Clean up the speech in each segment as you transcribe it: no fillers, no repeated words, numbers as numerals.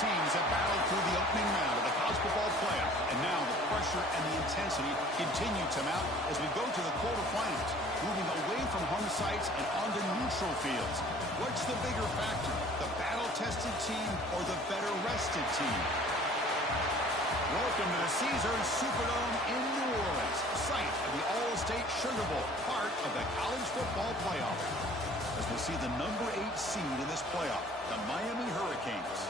teams have battled through the opening round of the college football playoff, and now the pressure and the intensity continue to mount as we go to the quarterfinals, moving away from home sites and onto neutral fields. What's the bigger factor, the battle-tested team or the better-rested team? Welcome to the Caesars Superdome in New Orleans, site of the All-State Sugar Bowl, part of the college football playoff. As we'll see the number 8 seed in this playoff, the Miami Hurricanes,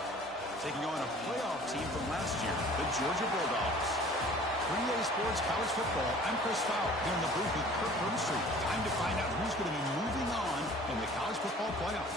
taking on a playoff team from last year, the Georgia Bulldogs. For EA Sports College Football, I'm Chris Fowler here in the booth with Kirk Broomstreet. Time to find out who's going to be moving on in the college football playoff.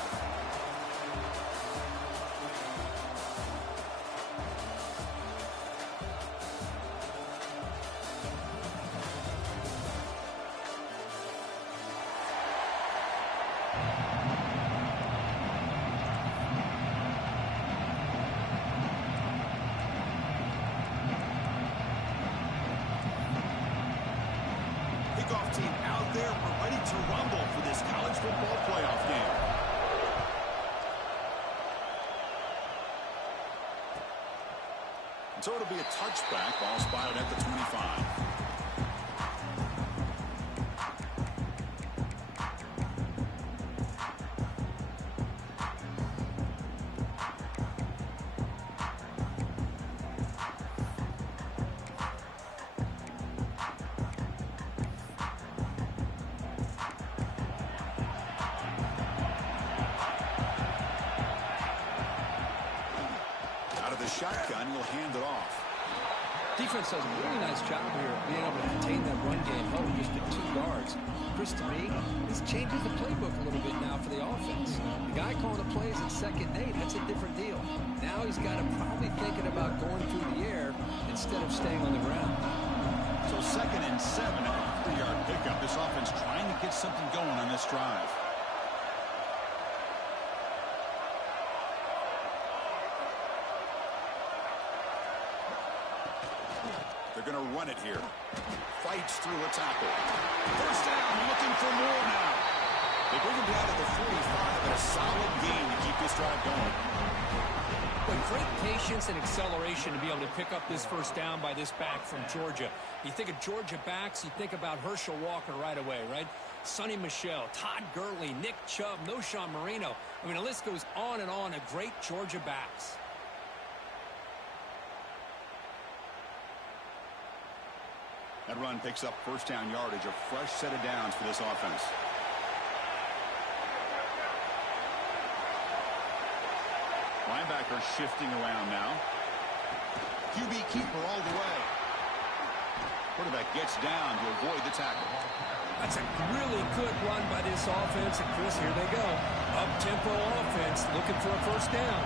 Kickoff team out there. We're ready to rumble for this college football playoff game. So it'll be a touchback. Ball spotted at the 25. Shotgun, he'll hand it off. Defense does a really nice job here of being able to contain that run game, held just at 2 yards. Chris, to me, this changes the playbook a little bit now for the offense. The guy calling the plays at 2nd and 8, that's a different deal. Now he's got to probably thinking about going through the air instead of staying on the ground. So 2nd and 7 at a 3-yard pickup. This offense trying to get something going on this drive. They're going to run it here. Fights through a tackle. First down, looking for more now. They bring him down to the 45, and a solid gain to keep this drive going. But great patience and acceleration to be able to pick up this first down by this back from Georgia. You think of Georgia backs, you think about Herschel Walker right away, right? Sonny Michel, Todd Gurley, Nick Chubb, Noshawn Marino. I mean, the list goes on and on of great Georgia backs. That run picks up first down yardage, a fresh set of downs for this offense. Linebacker shifting around now. QB keeper all the way. Quarterback gets down to avoid the tackle. That's a really good run by this offense. And Chris, here they go. Up-tempo offense looking for a first down.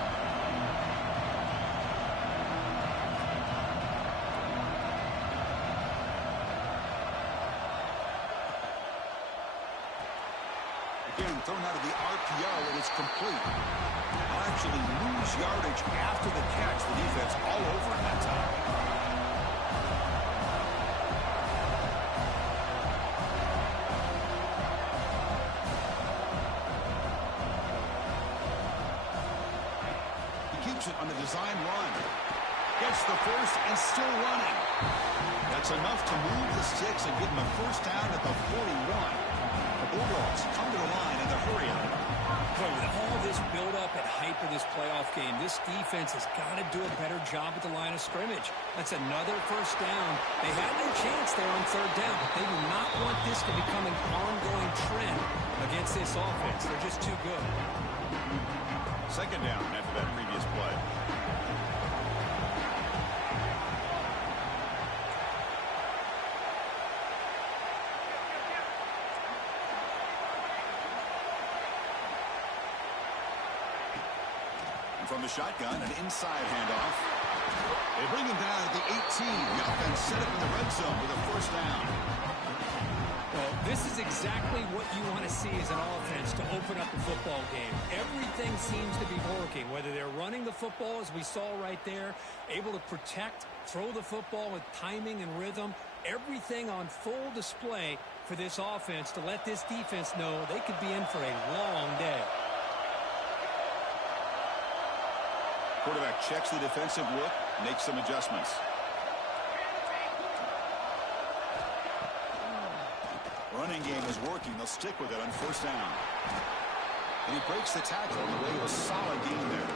Thrown out of the RPO, and it's complete. I'll actually lose yardage after the catch. The defense all over in that time. He keeps it on the design run. Gets the first and still running. That's enough to move the sticks and give him a first down at the 41. The Bulldogs come to the line in the hurry up. Boy, with all this build-up and hype of this playoff game, this defense has got to do a better job at the line of scrimmage. That's another first down. They had their chance there on 3rd down, but they do not want this to become an ongoing trend against this offense. They're just too good. 2nd down after that previous play. From the shotgun, an inside handoff. They bring him down at the 18. The offense set up in the red zone with a first down. Well, this is exactly what you want to see as an offense to open up the football game. Everything seems to be working, whether they're running the football, as we saw right there, able to protect, throw the football with timing and rhythm, everything on full display for this offense to let this defense know they could be in for a long day. Quarterback checks the defensive look, makes some adjustments. Running game is working. They'll stick with it on first down. And he breaks the tackle on the way to a solid gain there.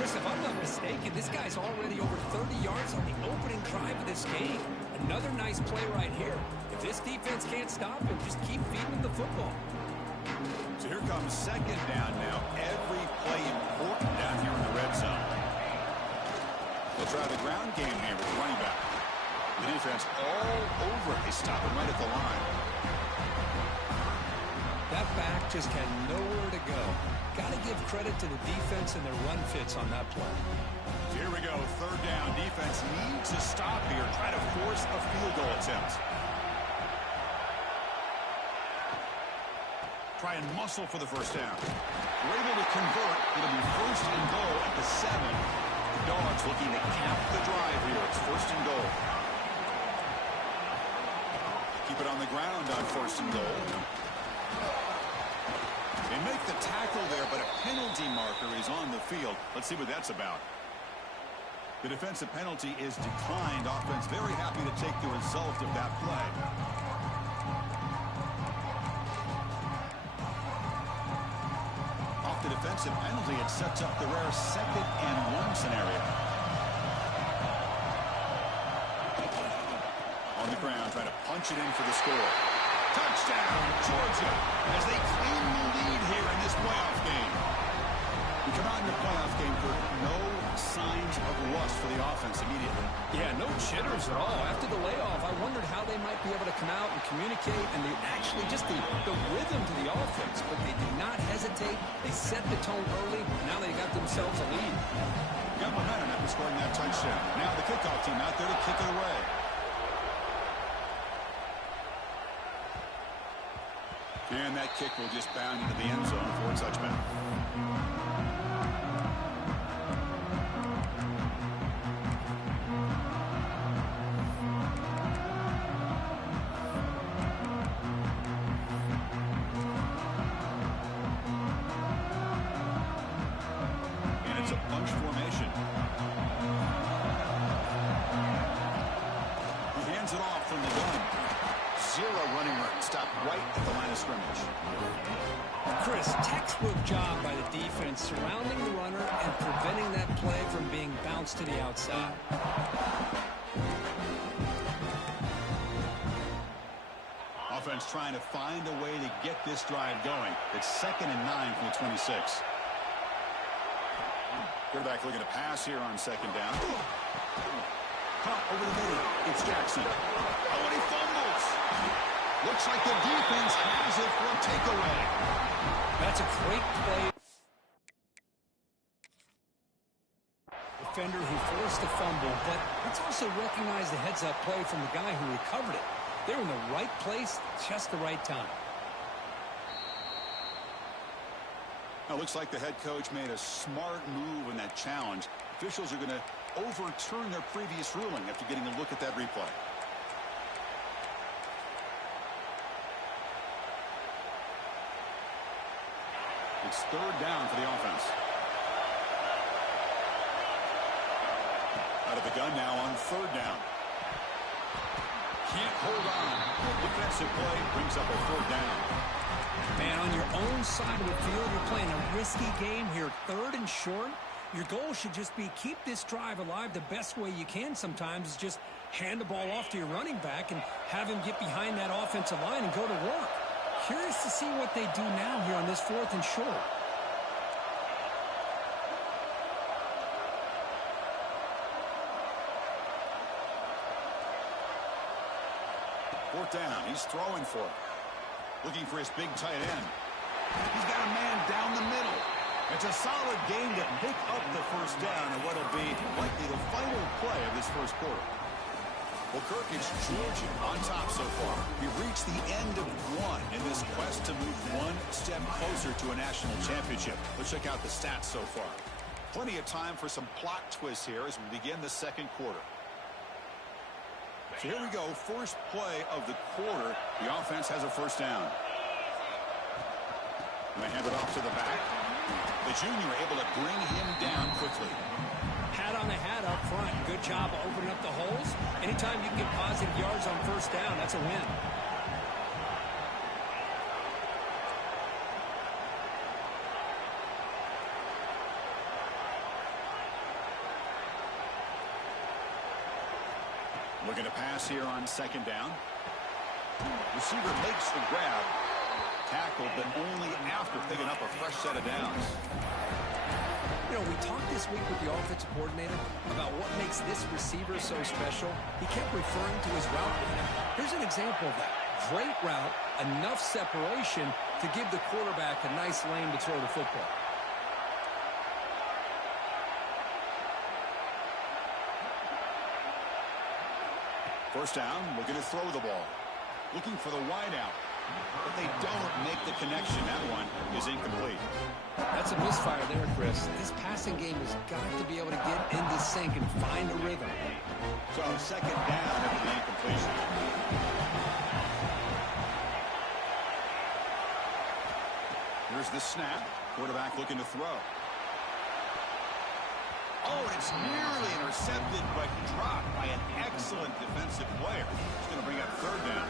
Chris, if I'm not mistaken, this guy's already over 30 yards on the opening drive of this game. Another nice play right here. If this defense can't stop him, just keep feeding him the football. So here comes second down now. Every play important down here in the red zone. They'll try the ground game here with the running back. The defense all over. They stop him right at the line. That back just had nowhere to go. Got to give credit to the defense and their run fits on that play. Here we go, third down. Defense needs to stop here, try to force a field goal attempt. Try and muscle for the first down. We're able to convert. It'll be first and goal at the 7. The Dogs looking to cap the drive here. It's first and goal. Keep it on the ground on first and goal. They make the tackle there, but a penalty marker is on the field. Let's see what that's about. The defensive penalty is declined. Offense very happy to take the result of that play. Off the defensive penalty, it sets up the rare 2nd and 1 scenario. On the ground, trying to punch it in for the score. Touchdown, Georgia, as they claim the lead here in this playoff game. We come out in the playoff game for no signs of rust for the offense immediately. Yeah, no jitters at all. After the layoff, I wondered how they might be able to come out and communicate, and they actually just the rhythm to the offense. But they did not hesitate. They set the tone early. Now they got themselves a lead. Got momentum after scoring that touchdown. Now the kickoff team out there to kick it away. And that kick will just bound into the end zone for a touchback. And it's a bunch formation. He hands it off from the gun. 0 running room. Stopped right at the line of scrimmage. Chris, textbook job by the defense surrounding the runner and preventing that play from being bounced to the outside. Offense trying to find a way to get this drive going. It's 2nd and 9 from the 26. Quarterback looking to pass here on 2nd down. Caught over the middle. It's Jackson. Oh, and he fumbles. Looks like the defense has it for a takeaway. That's a great play. Defender who forced the fumble, but let's also recognize the heads-up play from the guy who recovered it. They're in the right place, just the right time. Now, looks like the head coach made a smart move in that challenge. Officials are going to overturn their previous ruling after getting a look at that replay. It's 3rd down for the offense. Out of the gun now on 3rd down. Can't hold on. Good defensive play brings up a 4th down. Man, on your own side of the field, you're playing a risky game here. 3rd and short. Your goal should just be keep this drive alive the best way you can sometimes is just hand the ball off to your running back and have him get behind that offensive line and go to work. Curious to see what they do now here on this 4th and short. Fourth down. He's throwing for it. Looking for his big tight end. He's got a man down the middle. It's a solid game to pick up the first down in what will be likely the final play of this first quarter. Well, Kirk, it's Georgia on top so far. We've reached the end of one in this quest to move one step closer to a national championship. Let's check out the stats so far. Plenty of time for some plot twists here as we begin the second quarter. So here we go, first play of the quarter. The offense has a first down. And they hand it off to the back. The junior able to bring him down quickly. Hat on a hat up front. Good job of opening up the holes. Anytime you can get positive yards on first down, that's a win. Looking to pass here on second down. Receiver makes the grab. Tackled, but only after picking up a fresh set of downs. You know, we talked this week with the offensive coordinator about what makes this receiver so special. He kept referring to his route running. Here's an example of that. Great route, enough separation to give the quarterback a nice lane to throw the football. First down, looking to throw the ball. Looking for the wide out. But they don't make the connection. That one is incomplete. That's a misfire there, Chris. This passing game has got to be able to get into sync and find a rhythm. So second down after the incompletion. Here's the snap. Quarterback looking to throw. Oh, and it's nearly intercepted, but dropped by an excellent defensive player. It's going to bring up third down.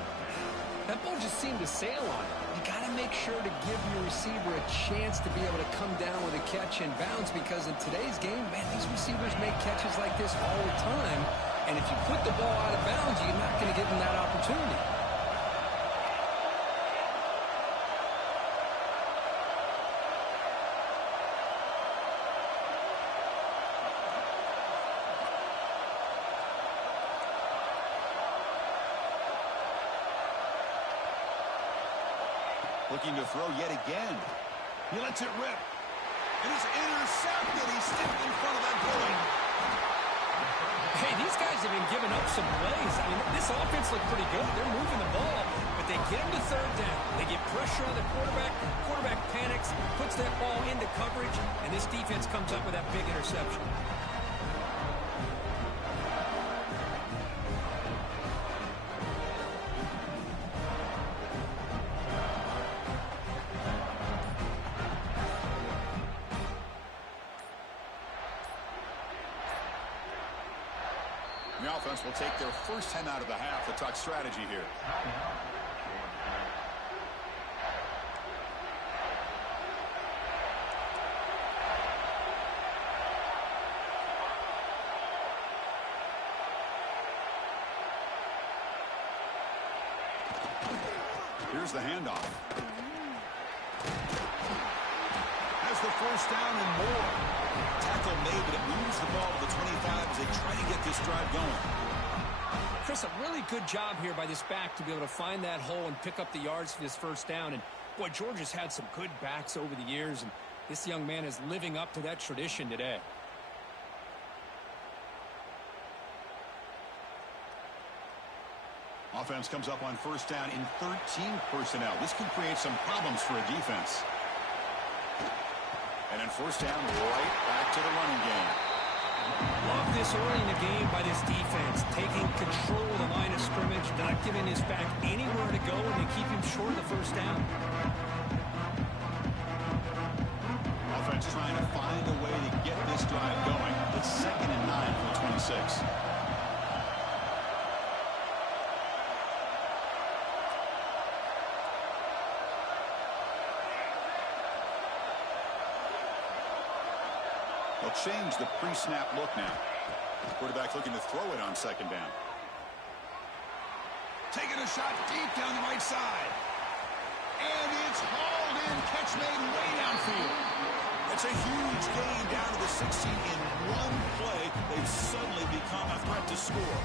That ball just seemed to sail on it. You got to make sure to give your receiver a chance to be able to come down with a catch and bounce, because in today's game, man, these receivers make catches like this all the time. And if you put the ball out of bounds, you're not going to give them that opportunity. Looking to throw yet again. He lets it rip. It is intercepted. He's stepped in front of that building. Hey, these guys have been giving up some plays. I mean, this offense looked pretty good. They're moving the ball, but they get him to third down. They get pressure on the quarterback. Quarterback panics, puts that ball into coverage, and this defense comes up with that big interception. The offense will take their first 10 out of the half to talk strategy here. Here's the handoff. Has the first down and more. Tackle made, but it moves the ball to the 25 as they try to get this drive going. Chris, a really good job here by this back to be able to find that hole and pick up the yards for this first down. And, boy, Georgia's had some good backs over the years, and this young man is living up to that tradition today. Offense comes up on first down in 13 personnel. This can create some problems for a defense. And then first down, right back to the running game. Love this early in the game by this defense, taking control of the line of scrimmage, not giving his back anywhere to go, and they keep him short of the first down. Offense trying to find a way to get this drive going. It's 2nd and 9 for the 26. They'll change the pre-snap look now. Quarterback looking to throw it on second down. Taking a shot deep down the right side. And it's hauled in. Catch made way downfield. It's a huge gain down to the 16 in one play. They've suddenly become a threat to score.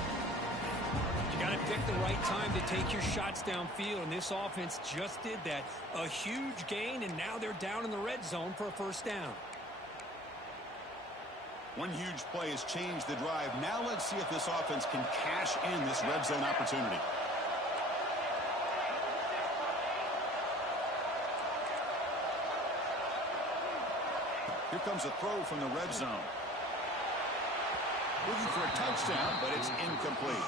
You got to pick the right time to take your shots downfield, and this offense just did that. A huge gain, and now they're down in the red zone for a first down. One huge play has changed the drive. Now let's see if this offense can cash in this red zone opportunity. Here comes a throw from the red zone. Looking for a touchdown, but it's incomplete.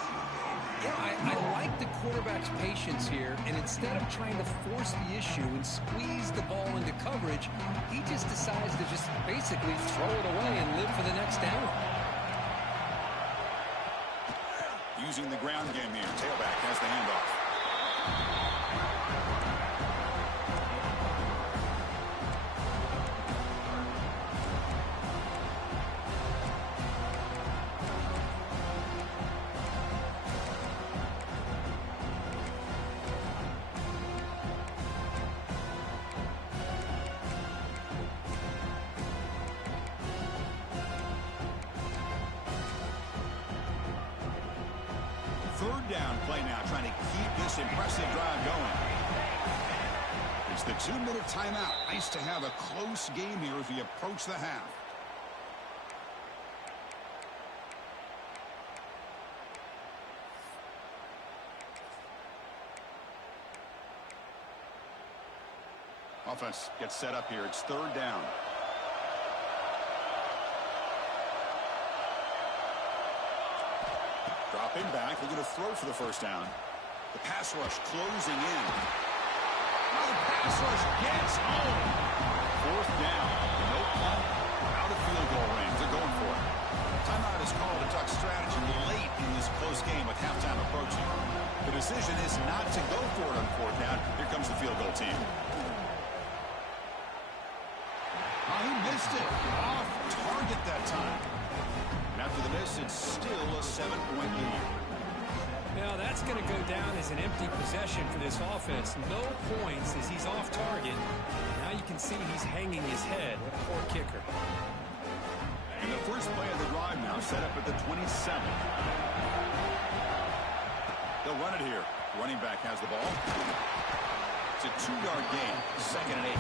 I like the quarterback's patience here, and instead of trying to force the issue and squeeze the ball into coverage, he just decides to just basically throw it away and live for the next down. Using the ground game here. Tailback has the handoff. Third down play now, trying to keep this impressive drive going. It's the 2-minute timeout. Nice to have a close game here as we approach the half. Offense gets set up here. It's third down. Dropping back, looking to throw for the first down. The pass rush closing in. Oh, the pass rush gets home. Fourth down. No punt. Out of field goal range. They're going for it. Timeout is called to talk strategy late in this close game with halftime approaching. The decision is not to go for it on fourth down. Here comes the field goal team. Oh, he missed it. Off target that time. After the miss, it's still a 7-point lead. Now that's going to go down as an empty possession for this offense. No points as he's off target. Now you can see he's hanging his head. What a poor kicker. And the first play of the drive now set up at the 27th. They'll run it here. Running back has the ball. It's a 2-yard gain. 2nd and 8.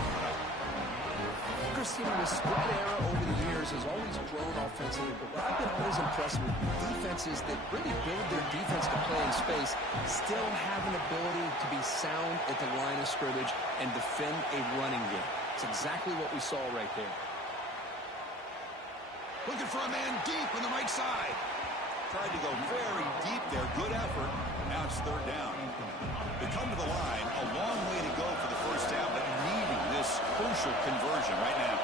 Chris, you know, the spread era over the years has always grown offensively, but what I've been always impressed with defenses that really build their defense to play in space still have an ability to be sound at the line of scrimmage and defend a running game. It's exactly what we saw right there. Looking for a man deep on the right side. Tried to go very deep there. Good effort. Now it's third down. They come to the line. A long way to go for the first down, but needing this crucial conversion right now.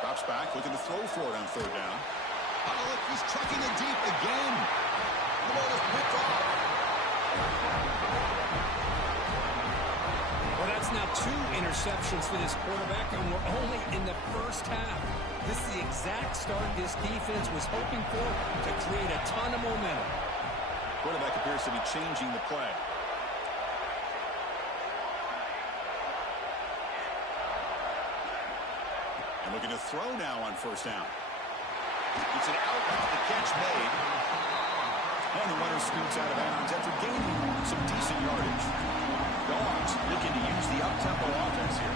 Drops back, looking to throw for it on third down. Oh, look, he's trucking it deep again. The ball is picked off. Well, that's now 2 interceptions for this quarterback, and we're only in the first half. This is the exact start this defense was hoping for to create a ton of momentum. Quarterback appears to be changing the play. And looking to throw now on first down. It's an out route, the catch made. And the runner scoots out of bounds after gaining some decent yardage. Dogs looking to use the up-tempo offense here.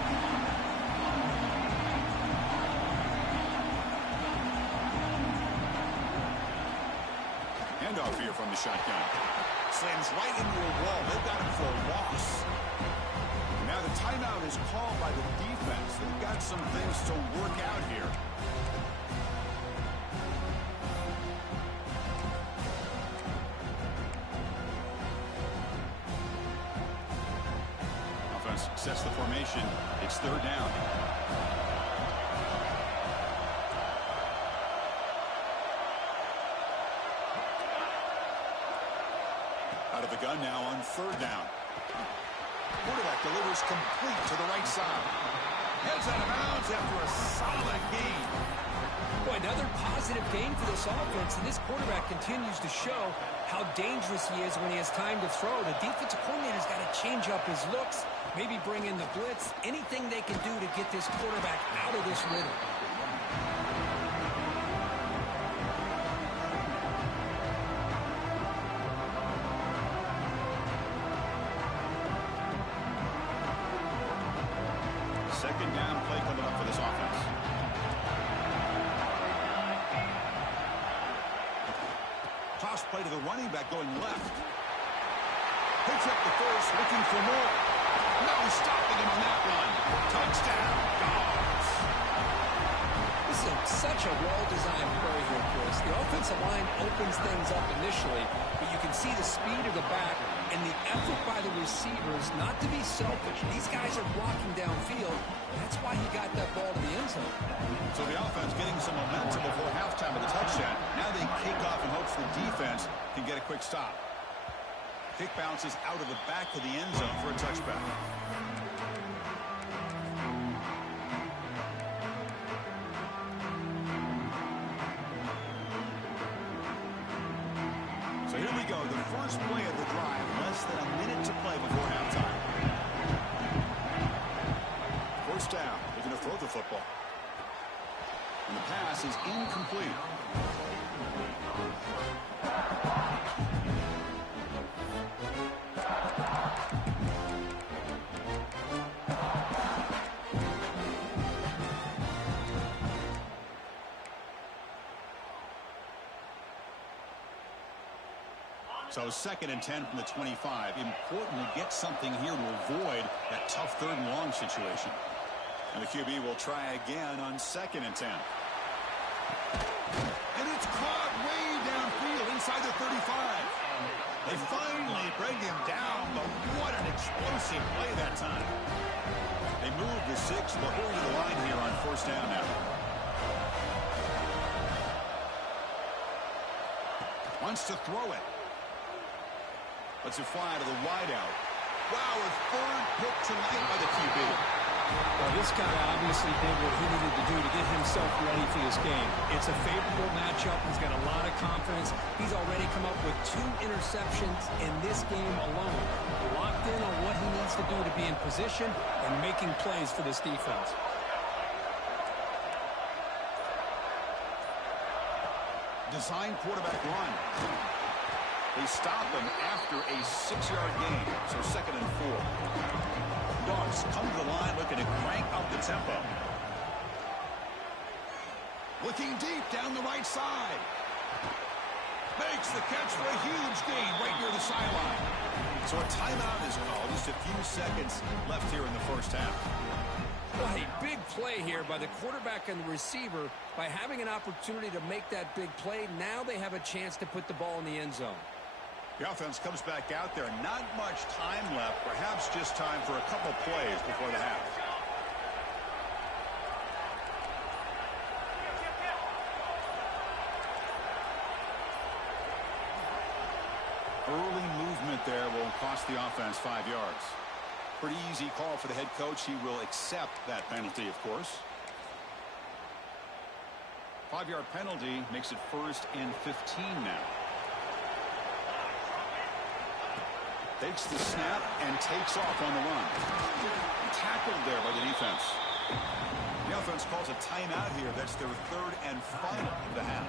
Handoff here from the shotgun. Slams right into a wall. They've got him for a loss. Now the timeout is called by the defense. They've got some things to work out here. Offense sets the formation. It's third down. Out of the gun now on third down. Quarterback delivers complete to the right side. Heads out of bounds after a solid gain. Boy, another positive gain for this offense, and this quarterback continues to show how dangerous he is when he has time to throw. The defensive coordinator's got to change up his looks, maybe bring in the blitz, anything they can do to get this quarterback out of this rhythm. Second down play coming up for this offense. Toss play to the running back going left. Picks up the first, looking for more. No stopping him on that one. Touchdown, Dogs. such a well-designed play here, Chris. The offensive line opens things up initially, but you can see the speed of the back and the effort by the receivers not to be selfish. These guys are blocking downfield. That's why he got that ball to the end zone. So the offense getting some momentum before halftime of the touchdown. Now they kick off in hopes the defense can get a quick stop. Kick bounces out of the back of the end zone for a touchback. So here we go, the first play of the drive, less than a minute to play before halftime. First down, they're going to throw the football. And the pass is incomplete. So 2nd and 10 from the 25. Important to get something here to avoid that tough 3rd and long situation. And the QB will try again on 2nd and 10. And it's caught way downfield inside the 35. They finally bring him down, but what an explosive play that time. They move the 6, but hurry to the line here on 1st down now. Wants to throw it. Let's it fly to the wideout. Wow, a 3rd pick tonight by the QB. Well, this guy obviously did what he needed to do to get himself ready for this game. It's a favorable matchup. He's got a lot of confidence. He's already come up with 2 interceptions in this game alone. Locked in on what he needs to do to be in position and making plays for this defense. Design quarterback run. They stop him after a 6-yard gain, so 2nd and 4. Dogs come to the line looking to crank up the tempo. Looking deep down the right side. Makes the catch for a huge gain right near the sideline. So a timeout is called. Just a few seconds left here in the first half. What a big play here by the quarterback and the receiver. By having an opportunity to make that big play, now they have a chance to put the ball in the end zone. The offense comes back out there. Not much time left. Perhaps just time for a couple plays before the half. Early movement there will cost the offense 5 yards. Pretty easy call for the head coach. He will accept that penalty, of course. 5-yard penalty makes it 1st and 15 now. Takes the snap and takes off on the run. Tackled there by the defense. The offense calls a timeout here. That's their 3rd and final of the half.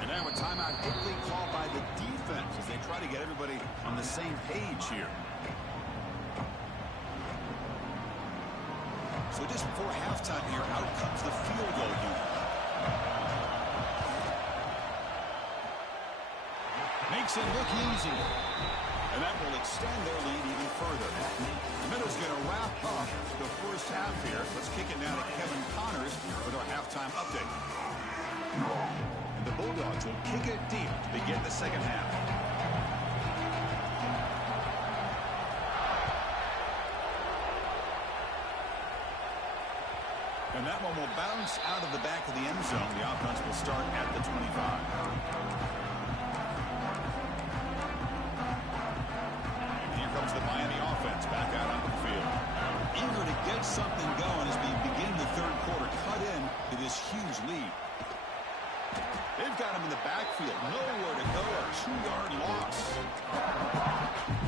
And now a timeout quickly called by the defense as they try to get everybody on the same page here. So just before halftime here, out comes the field goal unit. Makes it look easy. And that will extend their lead even further. The Minnows going to wrap up the first half here. Let's kick it now to Kevin Connors with our halftime update. And the Bulldogs will kick it deep to begin the second half. And that one will bounce out of the back of the end zone. The offense will start at the 25. The Miami offense back out on the field. Eager to get something going as we begin the 3rd quarter. Cut in to this huge lead. They've got him in the backfield. Nowhere to go. A 2-yard loss.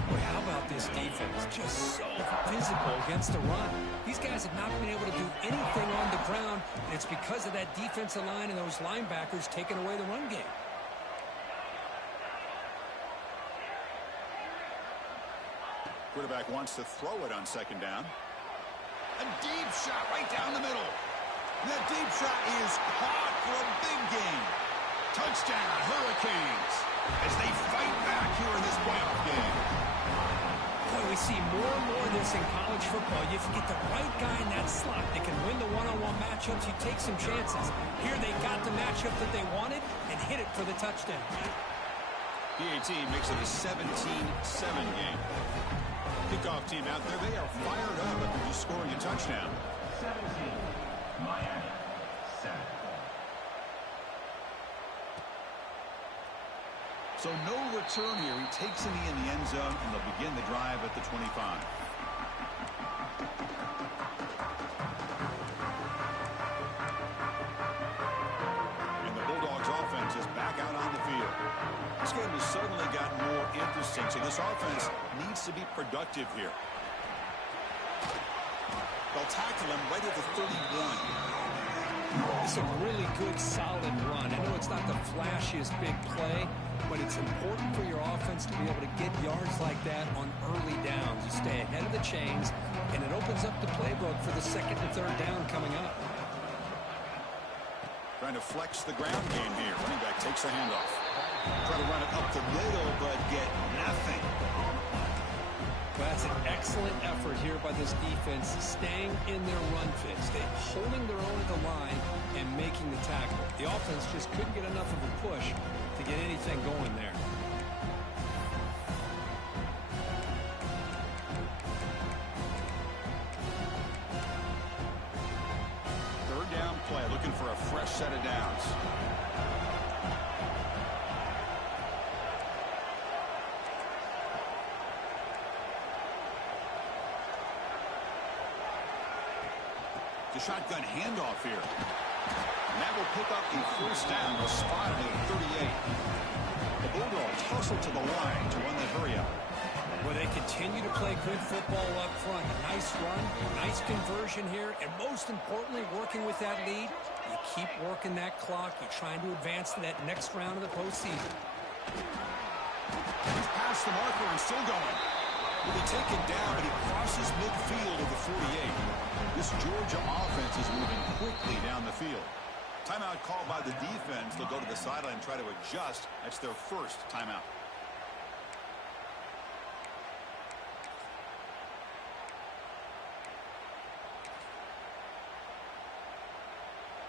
Boy, how about this defense? Just so physical against the run. These guys have not been able to do anything on the ground, and it's because of that defensive line and those linebackers taking away the run game. Quarterback wants to throw it on 2nd down. A deep shot right down the middle. And that deep shot is caught for a big gain. Touchdown, Hurricanes, as they fight back here in this playoff game. Boy, we see more and more of this in college football. If you get the right guy in that slot that can win the one-on-one matchups, you take some chances. Here they got the matchup that they wanted and hit it for the touchdown. PAT makes it a 17-7 game. Kickoff team out there, they are fired up after just scoring a touchdown. 17, Miami, 7. So no return here. He takes it in the end zone, and they'll begin the drive at the 25. And the Bulldogs offense is back out on the field. This game has suddenly gotten more interesting, so this offense needs to be productive here. They'll tackle him right at the 31. It's a really good, solid run. I know it's not the flashiest big play, but it's important for your offense to be able to get yards like that on early downs. You stay ahead of the chains, and it opens up the playbook for the second and third down coming up. Trying to flex the ground game here. Running back takes the handoff. Try to run it up the middle, but get nothing. Well, that's an excellent effort here by this defense, staying in their run fits. They're holding their own at the line and making the tackle. The offense just couldn't get enough of a push to get anything going there. Third down play, looking for a fresh set of downs. The shotgun handoff here. And that will pick up the first down, spotted at 38. The Bulldogs hustle to the line to run the hurry up. Well, they continue to play good football up front. A nice run, nice conversion here, and most importantly, working with that lead. You keep working that clock. You're trying to advance to that next round of the postseason. He's past the marker and still going. Will be taken down, but he crosses midfield of the 48. This Georgia offense is moving quickly down the field. Timeout called by the defense. They'll go to the sideline and try to adjust. That's their first timeout.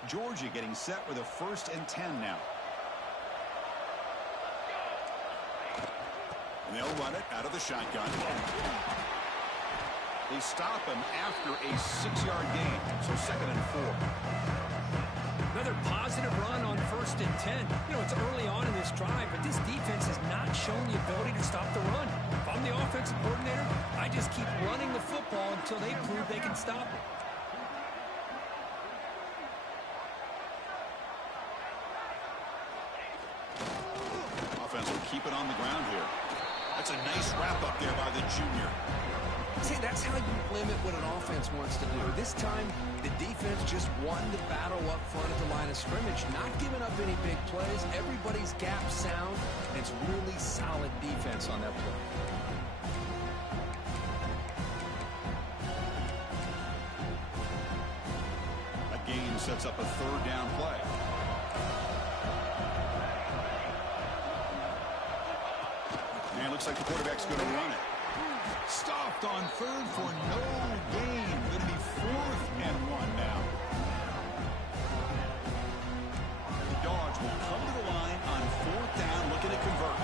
Georgia getting set with a 1st and 10 now. And they'll run it out of the shotgun. They stop him after a 6-yard gain, so 2nd and 4. Another positive run on 1st and 10. You know, it's early on in this drive, but this defense has not shown the ability to stop the run. If I'm the offensive coordinator, I just keep running the football until they prove they can stop it. Offense will keep it on the ground here. That's a nice wrap up there by the junior. See, that's how you limit what an offense wants to do. This time, the defense just won the battle up front at the line of scrimmage, not giving up any big plays. Everybody's gap sound, and it's really solid defense on that play. A gain sets up a 3rd down play. And it looks like the quarterback's going to run it. Stopped on 3rd for no gain. Going to be 4th and 1 now. The Dogs will come to the line on 4th down, looking to convert.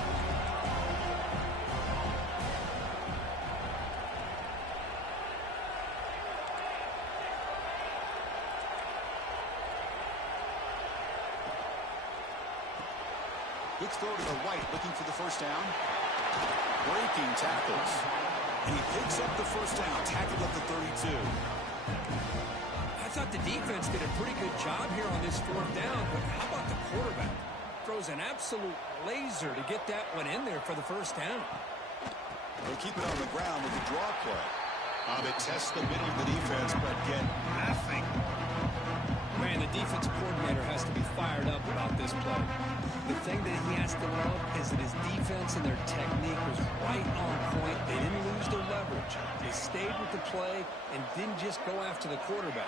Good throw to the right, looking for the 1st down. Breaking tackles. And he picks up the 1st down, tackled at the 32. I thought the defense did a pretty good job here on this 4th down, but how about the quarterback? Throws an absolute laser to get that one in there for the 1st down. They'll keep it on the ground with the draw play. They test the middle of the defense, but get nothing. Man, the defensive coordinator has to be fired up about this play. The thing that he has to love is that his defense and their technique was right on point. They didn't lose their leverage. They stayed with the play and didn't just go after the quarterback.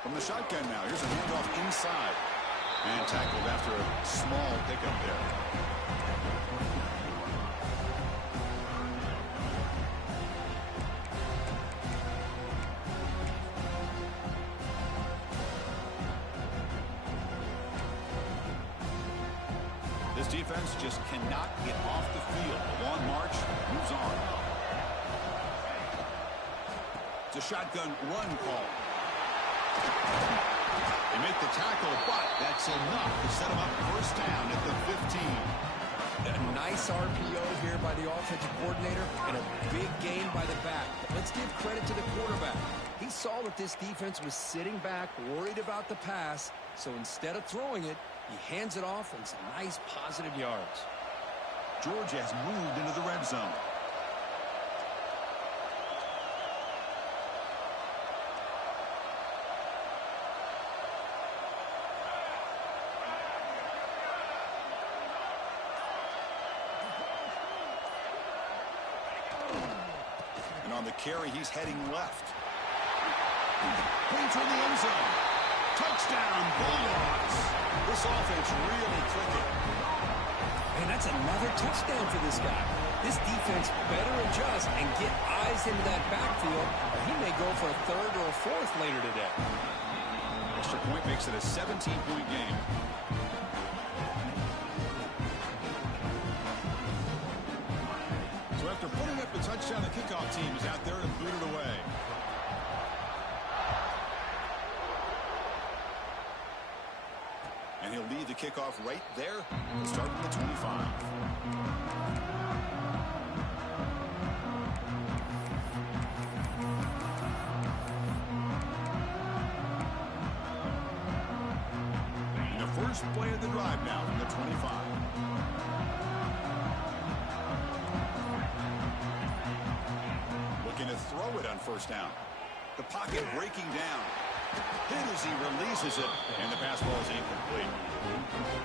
From the shotgun now, here's a handoff inside. And tackled after a small pickup there. This defense just cannot get off the field. The long march moves on. It's a shotgun run call. They make the tackle, but that's enough to set them up first down at the 15. A nice RPO here by the offensive coordinator and a big gain by the back. But let's give credit to the quarterback. He saw that this defense was sitting back, worried about the pass, so instead of throwing it, he hands it off and some nice positive yards. Georgia has moved into the red zone. And on the carry, he's heading left. Brings in the end zone. Touchdown, Bulldogs. This offense really clicking. And that's another touchdown for this guy. This defense better adjust and get eyes into that backfield, or he may go for a third or a fourth later today. Extra point makes it a 17-point game. So after putting up the touchdown, the kickoff team is out there to boot it away. And he'll lead the kickoff right there to start from the 25. And the first play of the drive now from the 25. Looking to throw it on first down. The pocket breaking down. Hit as he releases it, and the pass ball is incomplete.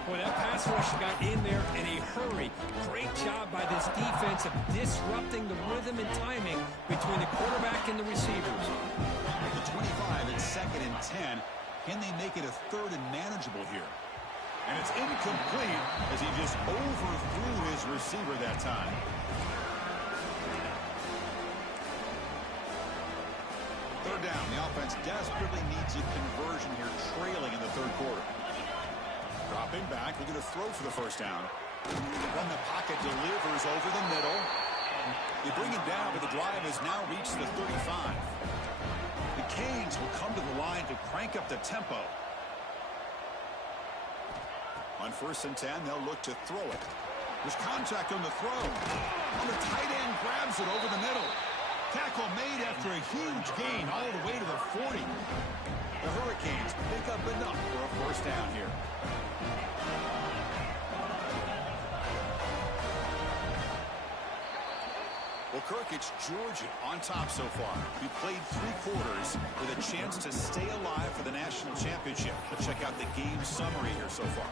Boy, that pass rush got in there in a hurry. Great job by this defense of disrupting the rhythm and timing between the quarterback and the receivers. At the 25, it's 2nd and 10. Can they make it a third and manageable here? And it's incomplete as he just overthrew his receiver that time. Third down, the offense desperately needs a conversion here, trailing in the third quarter. Dropping back, looking to throw for the first down. Run the pocket, delivers over the middle. They bring him down, but the drive has now reached the 35. The Canes will come to the line to crank up the tempo. On 1st and 10, they'll look to throw it. There's contact on the throw. And the tight end grabs it over the middle. Tackle made after a huge gain all the way to the 40. The Hurricanes pick up enough for a first down here. Well, Kirk, it's Georgia on top so far. We played 3 quarters with a chance to stay alive for the national championship. Let's check out the game summary here so far.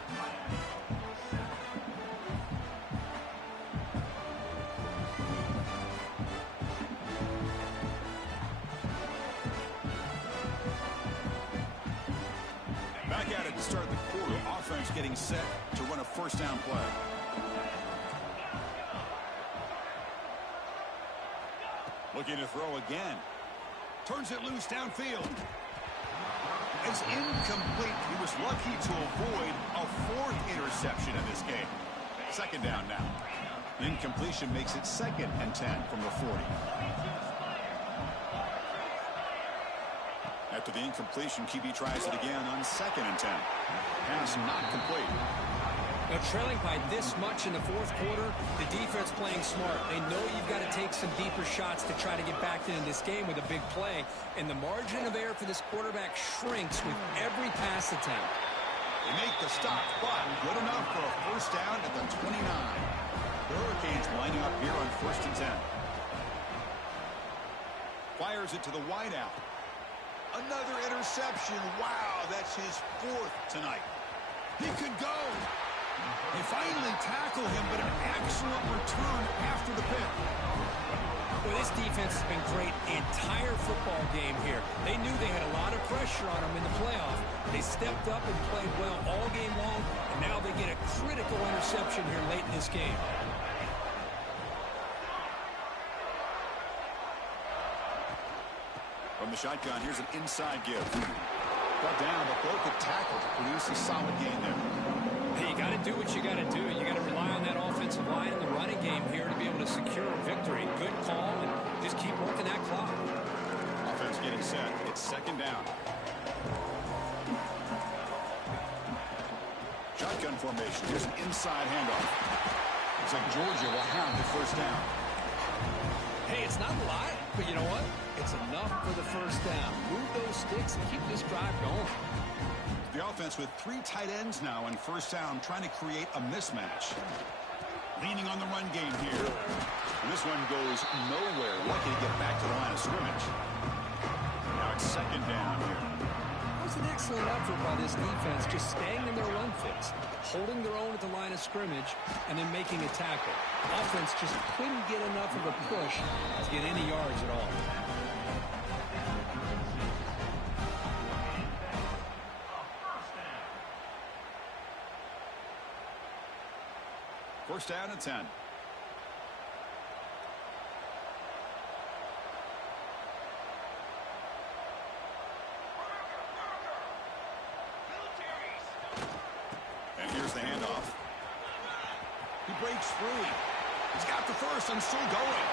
Back at it to start the quarter. Offense getting set to run a first down play. Looking to throw again. Turns it loose downfield. It's incomplete. He was lucky to avoid a 4th interception in this game. 2nd down now. Incompletion makes it 2nd and 10 from the 40. After the incompletion, QB tries it again on 2nd and 10. Pass not complete. Now, trailing by this much in the 4th quarter, the defense playing smart. They know you've got to take some deeper shots to try to get back into this game with a big play. And the margin of error for this quarterback shrinks with every pass attempt. They make the stop, but good enough for a first down at the 29. The Hurricanes lining up here on 1st and 10. Fires it to the wideout. Another interception. Wow, that's his 4th tonight. He could go. They finally tackle him, but an excellent return after the pick. Well, this defense has been great the entire football game here. They knew they had a lot of pressure on them in the playoff. They stepped up and played well all game long, and now they get a critical interception here late in this game. From the shotgun, here's an inside give. Brought down, but broke the tackle to produce a solid gain there. Hey, you got to do what you got to do. You got to rely on that offensive line in the running game here to be able to secure a victory. Good call, and just keep working that clock. Offense getting set. It's second down. Shotgun formation. Here's an inside handoff. Looks like Georgia will have the first down. Hey, it's not a lot, but you know what? It's enough for the first down. Move those sticks and keep this drive going. The offense with 3 tight ends now on first down, trying to create a mismatch. Leaning on the run game here. And this one goes nowhere. Lucky to get back to the line of scrimmage. Now it's second down here. That was an excellent effort by this defense, just staying in their run fits, holding their own at the line of scrimmage, and then making a tackle. Offense just couldn't get enough of a push to get any yards at all. First down and 10. And here's the handoff. He breaks free. He's got the first and still going.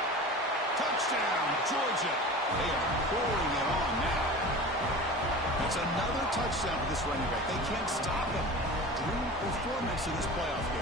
Touchdown, Georgia. They are pouring it on now. It's another touchdown for this running back. They can't stop him. Dream performance in this playoff game.